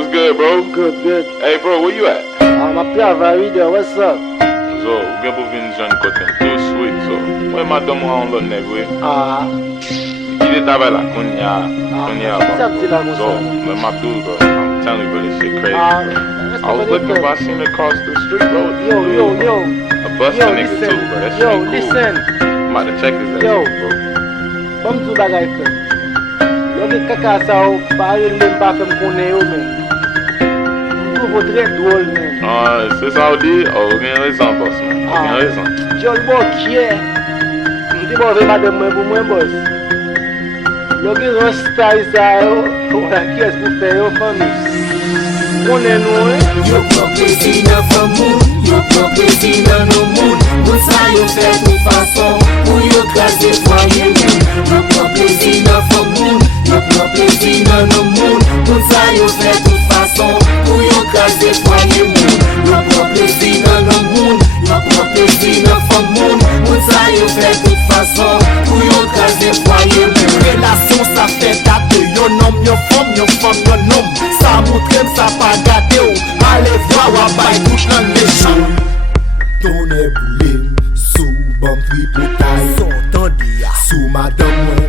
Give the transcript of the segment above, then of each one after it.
What's good, bro? Good. Hey, bro, where you at? I'm up there, Varida. What's up? So, we're going to join côté too sweet, so. Moi, madame, on l'a négocié. Il est avec la Kunya. So, mais ma dude, bro, I'm telling you, bro, this shit crazy, bro. I was looking, but I seen it across the street, bro. Yo. A bustin' nigga, too, bro. That shit ain't cool. Listen. I'm about to check his ass, Yo. bro. Bon tout bagay fè. Yo ge kaka sa ou, pa yon lem pa fèm konen yo men. Mou très drôle men. C'est ça, on dit? Oh, vous avez raison, boss, man. Vous avez raison. Jol bo kye. Mdi bo ve madame mwen pou mwen boss. Yo ge ron style sa yo, wala kyes pou fè yo fami. Konen nou, Yo propesi nan famoun, yo propesi nan nou moun. Moun sa yo fè tout fason, pou yo kaze foye moun. Yo propesi nan famoun, yo propesi nan nou moun. Moun sa yo fè tout fason, pou yo kaze foye moun. Yo propesi nan nou moun, yo propesi nan famoun. Moun sa yo fè tout fason, pou yo kaze foye moun. Relasyon sa fè date, yo nom, yo fom, yo nom. Sa moutrem, sa pa gade ou, ale vwa wabay tout nan mechou. Tonè boulin, sou bon tripotay. Sou madame mwen,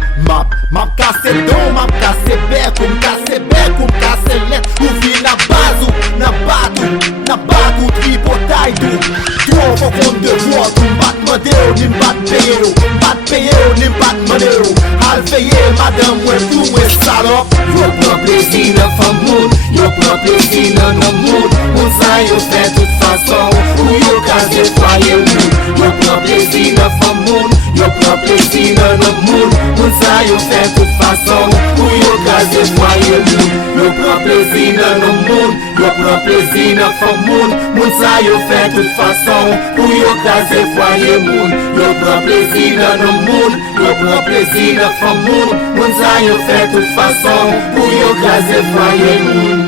map kase don, map kase bekoum, kase let. Ou vi na bazou, na batou tripotay dou. Dou fokon de vwa, tou mbat mode ou, ni mbat peye ou. Mbat peye ou, ni mbat mode ou. Al feye madame mwen, pou mwen salop. Yo pran plezi nan famoun, yo pran plezi nan nan moun. Moun sa yo fè tout fason, pou yo kaze foye moun. Yo pran plezi nan famoun, yo pran plezi nan nan moun. Moun sa yo fè tout fason, pou yo kaze foye moun. Yo pran plezi nan nan moun, yo pran plezi nan famoun. Moun sa yo fè tout fason, pou yo kaze foye moun. Yo pran plezi nan nan moun, yo pran plezi nan famoun. Moun sa yo fè tout fason, pou yo kaze foye moun.